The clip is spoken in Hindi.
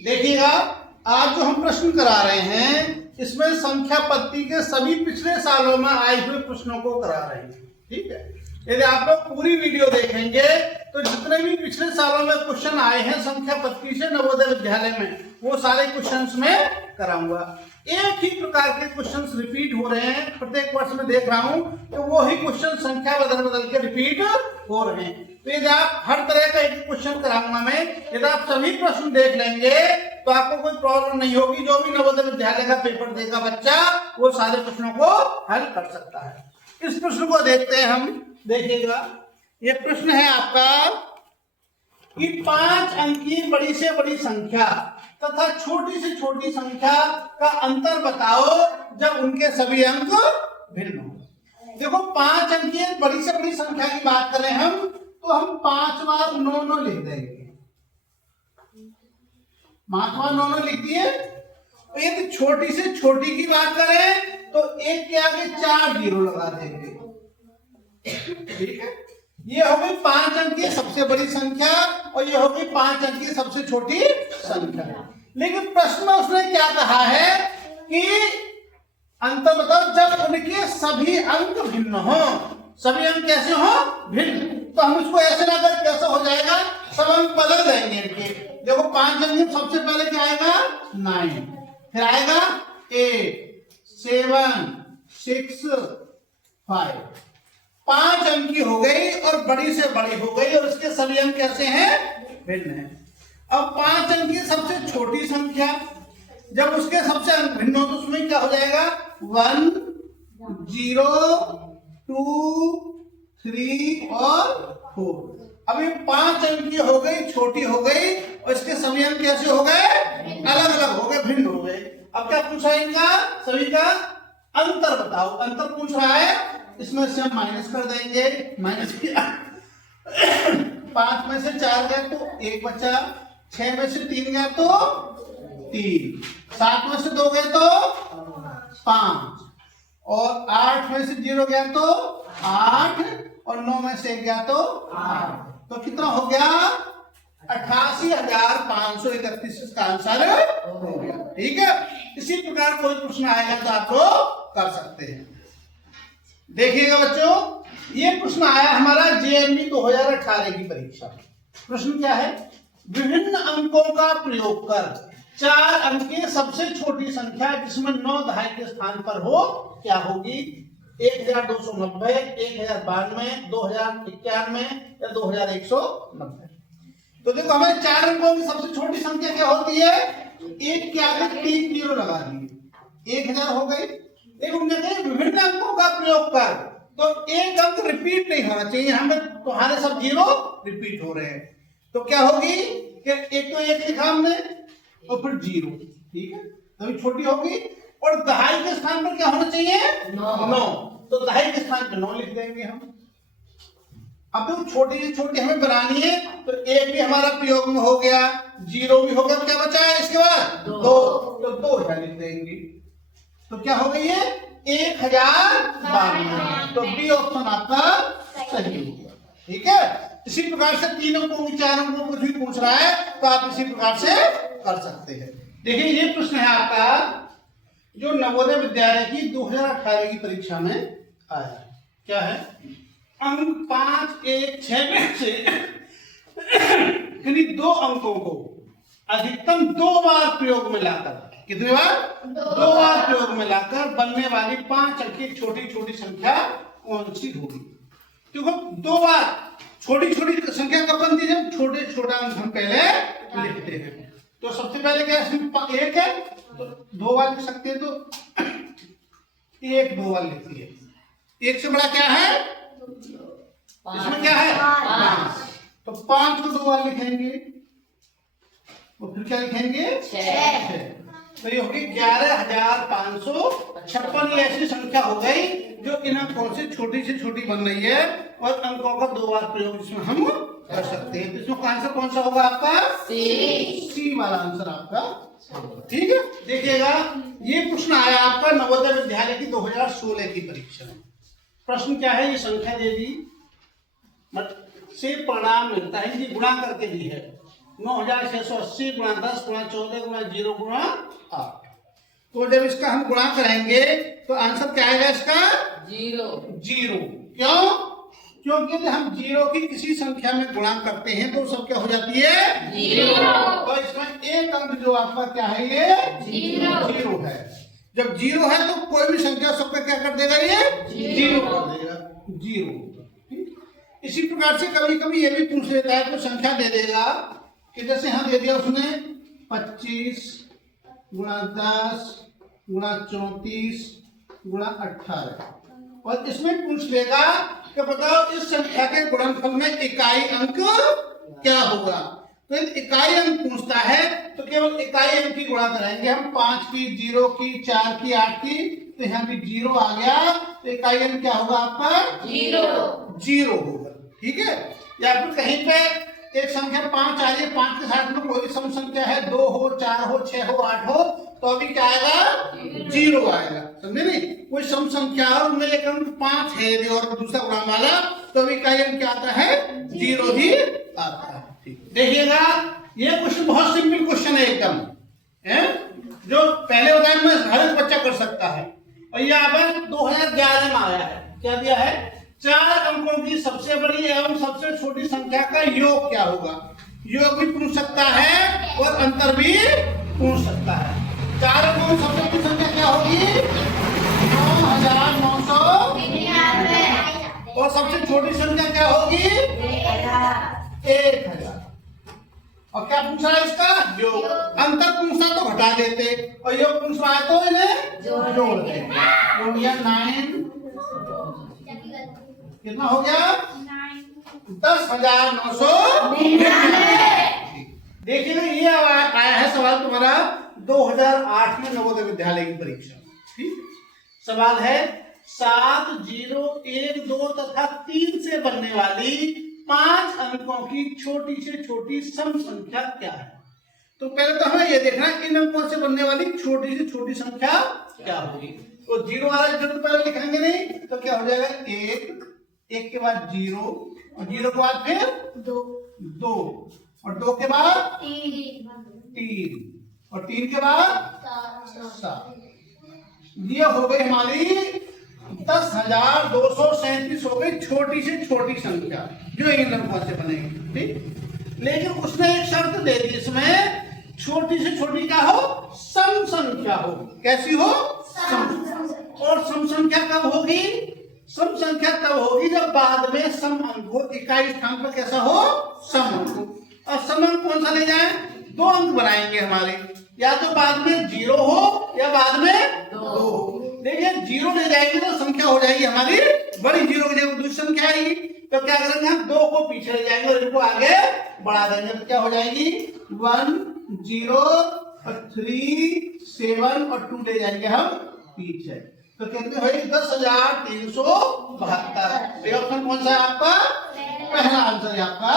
देखिएगा, आज जो हम प्रश्न करा रहे हैं इसमें संख्या पद्धति के सभी पिछले सालों में आए हुए प्रश्नों को करा रहे हैं। ठीक है, यदि आप लोग पूरी वीडियो देखेंगे तो जितने भी पिछले सालों में क्वेश्चन आए हैं संख्या पद्धति से नवोदय विद्यालय में, वो सारे क्वेश्चंस में कराऊंगा। एक ही प्रकार के क्वेश्चंस रिपीट हो रहे हैं, प्रत्येक वर्ष में देख रहा हूं तो वो ही क्वेश्चन संख्या बदल बदल के रिपीट हो रहे हैं। तो यदि आप हर तरह का एक क्वेश्चन कराऊंगा मैं, यदि आप सभी प्रश्न देख लेंगे तो आपको कोई प्रॉब्लम नहीं होगी। जो भी नवोदय विद्यालय का पेपर देगा बच्चा, वो सारे प्रश्नों को हल कर सकता है। इस प्रश्न को देखते हैं हम। देखिएगा, ये प्रश्न है आपका कि 5 अंकीय बड़ी से बड़ी संख्या तथा छोटी से छोटी संख्या का अंतर बताओ जब उनके सभी अंक भिन्न हो। देखो, 5 अंकीय बड़ी से बड़ी संख्या की बात करें हम, तो हम 5 बार 9 लिख देंगे। 5 बार 9 लिख दिए। यदि छोटी से छोटी की बात करें तो एक के आगे 4 जीरो लगा देंगे। ठीक है, ये हो गई 5 अंक की सबसे बड़ी संख्या और ये हो गई 5 अंक की सबसे छोटी संख्या। लेकिन प्रश्न में उसने क्या कहा है कि अंतर बताओ जब उनके सभी अंक भिन्न हो। सभी अंक कैसे हो? भिन्न। तो हम उसको ऐसे ना कर कैसे हो जाएगा, सब अंक बदल देंगे इनके। देखो, 5 अंक में सबसे पहले क्या आएगा? 9, फिर आएगा 8, 7, 6, 5। 5 अंक की हो गई और बड़ी से बड़ी हो गई और इसके सभी अंक कैसे हैं? भिन्न है। अब 5 अंक की सबसे छोटी संख्या जब उसके सबसे अंक भिन्न हो तो उसमें क्या हो जाएगा? 1, 0, 2, 3 और 4। अब ये 5 अंक की हो गई, छोटी हो गई और इसके सभी अंक कैसे हो गए? अलग अलग हो गए, भिन्न हो गए। अब क्या पूछा इनका? सभी का अंतर बताओ। अंतर पूछ रहा है, इसमें से हम माइनस कर देंगे। माइनस किया, 5 में से 4 गए तो 1 बचा, 6 में से 3 गया तो 3, 7 में से 2 गए तो 5 और 8 में से 0 गया तो 8 और 9 में से 1 गया तो 8। तो कितना हो गया? 88,531 इसका आंसर हो गया। ठीक है, इसी प्रकार कोई प्रश्न आएगा तो आप लोग कर सकते हैं। देखिएगा बच्चों, ये प्रश्न आया हमारा जेएमबी 2018 की परीक्षा में। प्रश्न क्या है? विभिन्न अंकों का प्रयोग कर 4 अंक की सबसे छोटी संख्या जिसमें 9 दहाई के स्थान पर हो क्या होगी? 1290, 1092, 2091 या 2190। तो देखो, हमारे 4 अंकों की सबसे छोटी संख्या क्या होती है? 1 के आगे 3 जीरो लगा दिए, 1000 हो गई। विभिन्न अंकों का प्रयोग कर, तो एक अंक रिपीट नहीं होना चाहिए। हमें तुम्हारे सब जीरो रिपीट हो रहे हैं, तो क्या होगी कि एक तो 1 लिखा हमने और फिर 0। ठीक है, तभी छोटी होगी। और दहाई के स्थान पर क्या होना चाहिए? 9। तो दहाई के स्थान पर 9 लिख देंगे हम। अब तो छोटी से छोटी हमें बनानी है, तो 1 भी हमारा प्रयोग में हो गया, 0 भी हो गया, क्या बचा है इसके बाद? 2। तो 2 लिख देंगे। तो क्या हो गई है? 1052। तो बी ऑप्शन आपका सही हो गया। ठीक है, इसी प्रकार से 3 अंकों की 4 अंकों कुछ भी पूछ रहा है तो आप इसी प्रकार से कर सकते हैं। देखिए, ये प्रश्न है आपका जो नवोदय विद्यालय की 2018 की परीक्षा में आया। क्या है? अंक 5, 1, 6 में से किन्हीं 2 अंकों को अधिकतम 2 बार प्रयोग में लाकर, कितनी बार? 2 बार प्रयोग में लाकर बनने वाली 5 अंक की छोटी छोटी संख्या कौन सी होगी? देखो, 2 बार छोटी छोटी संख्या कब बनती है? छोटे छोटा अंक हम पहले लिखते हैं। तो सबसे पहले क्या है? 1 है तो 2 बार लिख सकते हैं, तो 1 2 बार लिखती है। 1 से बड़ा क्या है? इसमें क्या है? 5। तो 5 को 2 बार लिखेंगे और फिर क्या लिखेंगे? 6। तो ये होगी 11,556। ये ऐसी संख्या हो गई जो इन अंकों से छोटी बन रही है और अंकों का 2 बार प्रयोग इसमें हम कर सकते हैं। तो इसमें आंसर कौन सा होगा आपका? सी वाला आंसर आपका। ठीक है, देखिएगा, ये प्रश्न आया आपका नवोदय विद्यालय की 2016 की परीक्षा में। प्रश्न क्या है? ये संख्या दे दी से परिणाम मिलता है, ये गुणा करके दी है। 9680 गुणा 10 गुणा 14 गुणा 0 गुणा 8। तो जब इसका हम गुणा करेंगे तो आंसर क्या आएगा इसका? 0। क्यों? क्योंकि यदि हम 0 की किसी संख्या में गुणा करते हैं तो सब क्या हो जाती है? 0। तो इसमें एक अंक जो आपका क्या है, ये 0 है। जब 0 है तो कोई भी संख्या सबका क्या कर देगा, ये 0 कर देगा, 0। इसी प्रकार से कभी कभी ये भी पूछ लेता है, तो संख्या दे देगा कि जैसे यहाँ दे दिया उसने 25 गुणा 10 गुणा 34 गुणा 18, और इसमें पूछ लेगा कि बताओ इस संख्या के गुणनफल में इकाई अंक क्या होगा। तो इकाई अंक पूछता है तो केवल इकाई अंक की गुणा कराएंगे हम, 5 की, 0 की, 4 की, 8 की, तो यहाँ भी 0 आ गया, तो इकाई अंक क्या होगा आपका? 0 होगा। ठीक है। या फिर कहीं पे एक संख्या 5 आ रही है, 5 के साथ में कोई सम संख्या है, 2 हो, 4 हो, 6 हो, 8 हो, तो अभी क्या आएगा? 0 आएगा। समझे नहीं? कोई सम संख्या और उनमें एक अंक 5 है और दूसरा गुणा वाला, तो अभी इकाई अंक क्या आता है? 0 ही आता है। ठीक, देखिएगा ये क्वेश्चन बहुत सिंपल क्वेश्चन है एकदम, है जो पहले उदाहरण में हर एक बच्चा कर सकता है। और यहाँ पर 2011 में आया है, क्या दिया है? 4 अंकों की सबसे बड़ी एवं सबसे छोटी संख्या का योग क्या होगा। योग भी पूछ सकता है और अंतर भी पूछ सकता है। 4 अंकों की सबसे बड़ी संख्या क्या होगी? 9900, और सबसे छोटी संख्या क्या होगी? 1000। और क्या पूछ रहा है इसका? योग। अंतर पूछना तो घटा देते, और योग पूछ रहा है तो इन्हें जोड़ देते। 9 कितना हो गया? 10,999। देखिए ये आया है सवाल तुम्हारा 2008 में नवोदय विद्यालय की परीक्षा। ठीक, सवाल है 7, 0, 1, 2 तथा 3 से बनने वाली 5 अंकों की छोटी से छोटी सम संख्या क्या है। तो पहले तो हमें ये देखना इन अंकों से बनने वाली छोटी से छोटी संख्या क्या होगी। तो 0 वाला जो तो पहले लिखेंगे नहीं, तो क्या हो जाएगा? 1 के बाद 0, और 0 के बाद फिर 2, और 2 के बाद 3, और 3 के बाद 7। ये हो गई हमारी 10,237 हो गई छोटी से छोटी संख्या जो इन अंकों से बनेगी। ठीक, लेकिन उसने एक शर्त दे दी, इसमें छोटी से छोटी क्या हो? सम संख्या हो। कैसी हो? सम। और सम संख्या कब होगी? सम संख्या तब होगी जब बाद में सम अंक हो, इकाई स्थान पर कैसा हो? सम अंक। और सम अंक कौन सा ले जाए? 2 अंक बनाएंगे हमारे, या तो बाद में 0 हो या बाद में 2 हो। देखिए 0 ले जाएंगे तो संख्या हो जाएगी हमारी बड़ी, 0 की जगह दूसरी संख्या आएगी, तो क्या करेंगे हम? 2 को पीछे ले जाएंगे और इनको आगे बढ़ा देंगे, तो क्या हो जाएगी? 1, 0, 3, 7 और 2 ले जाएंगे हम पीछे, तो कितने हुए? 10,372। ऑप्शन कौन सा है आपका? पहला आंसर है आपका